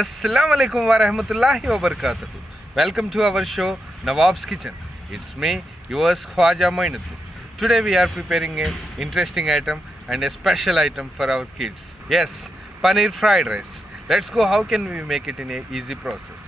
Assalamu alaikum wa rahmatullahi wa barakatuh. Welcome to our show Nawab's Kitchen. It's me, yours Khwaja Moinuddin. Today we are preparing an interesting item and a special item for our kids. Yes, paneer fried rice. Let's go how can we make it in an easy process.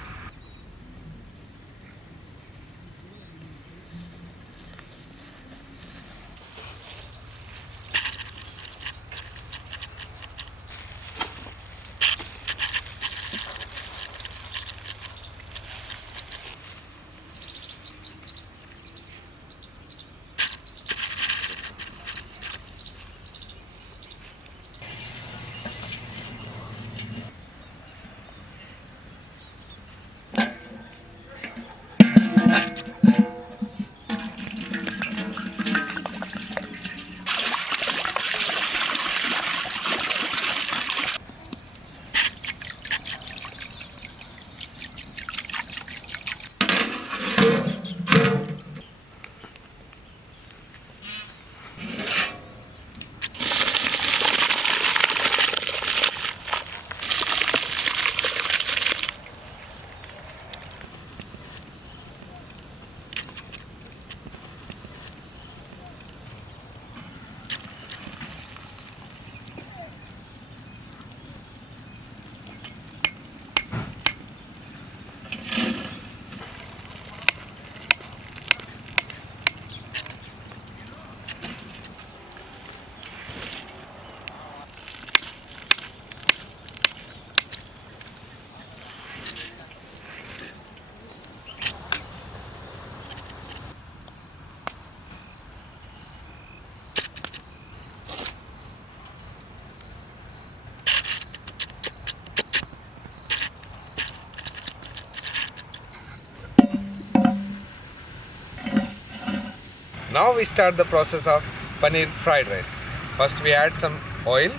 Now we start the process of paneer fried rice. First we add some oil.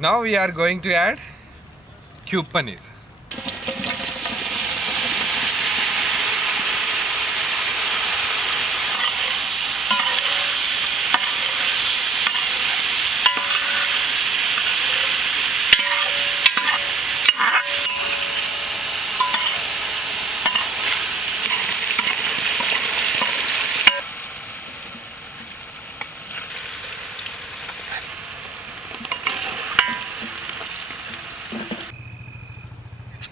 Now we are going to add cube paneer.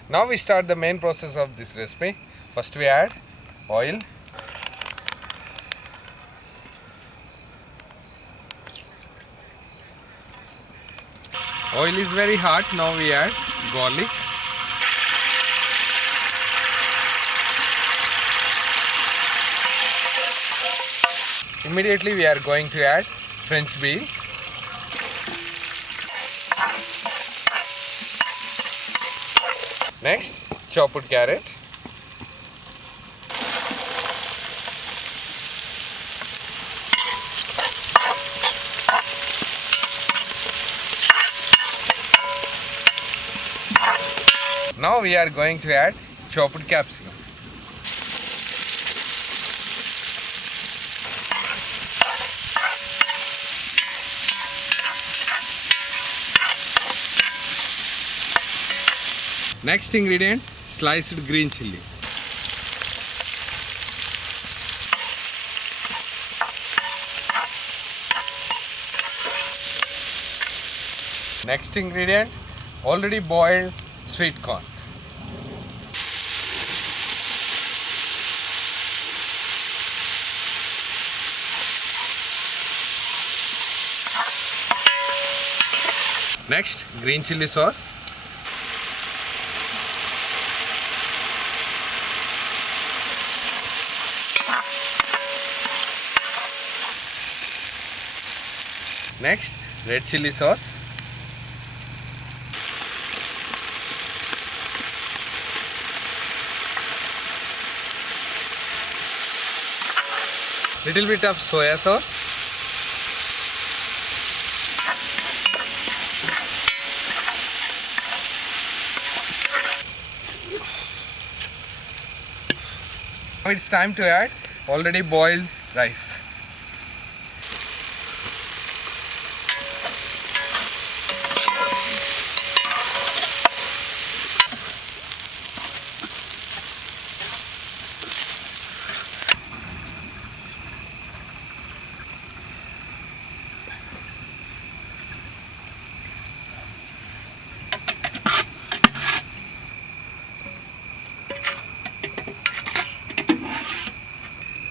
Now we start the main process of this recipe. First we add oil. Oil is very hot. Now we add garlic. Immediately we are going to add French beans. Next, chopped carrot. Now we are going to add chopped capsicum. Next ingredient, sliced green chilli. Next ingredient, already boiled sweet corn. Next, green chilli sauce. Next, red chili sauce. Little bit of soya sauce. Now it's time to add already boiled rice.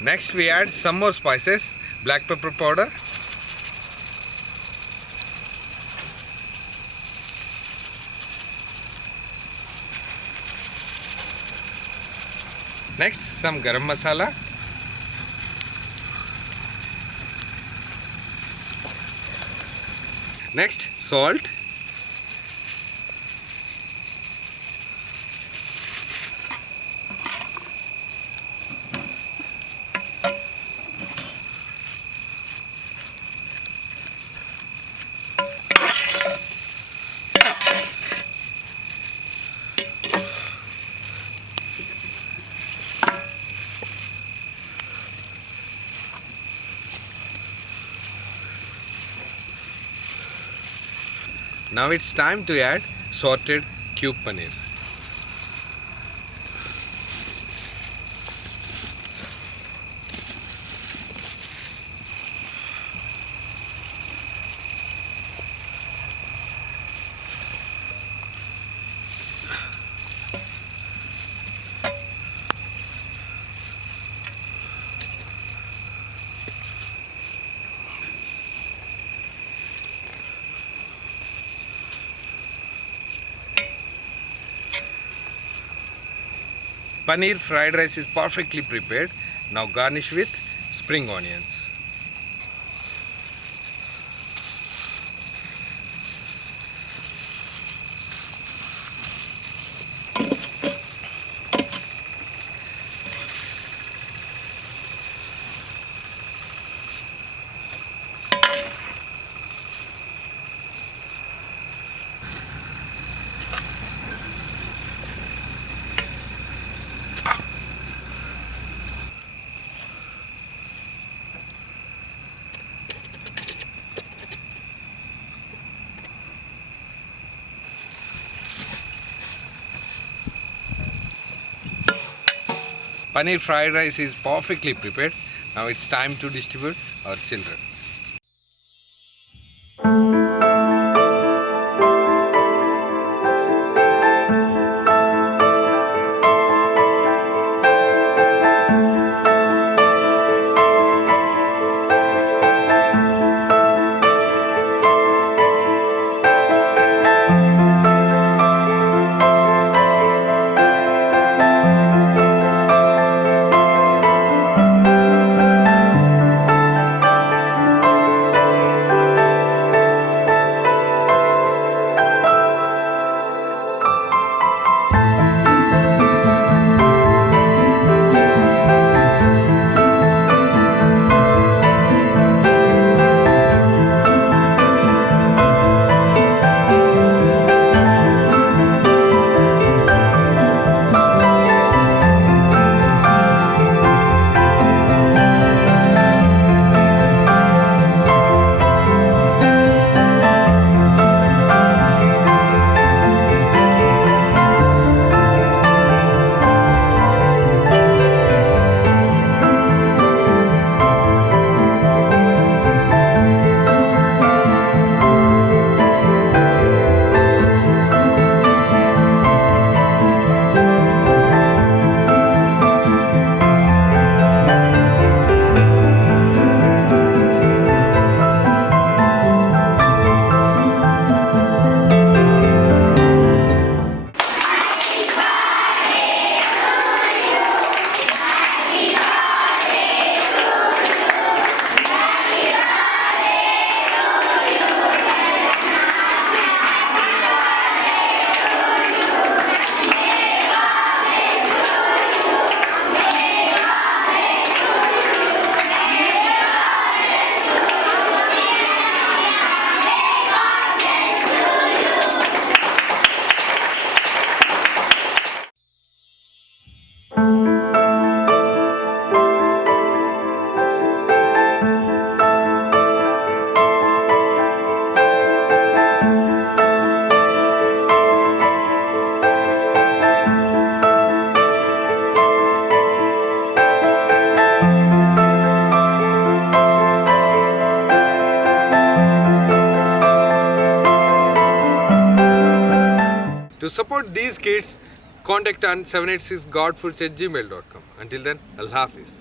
Next we add some more spices, black pepper powder, next some garam masala, next salt, now it's time to add sorted cube paneer. Paneer fried rice is perfectly prepared. Now garnish with spring onions. Paneer fried rice is perfectly prepared. Now it's time to distribute our children. To support these kids, contact on 786godfoods@gmail.com. Until then, Allah Hafiz.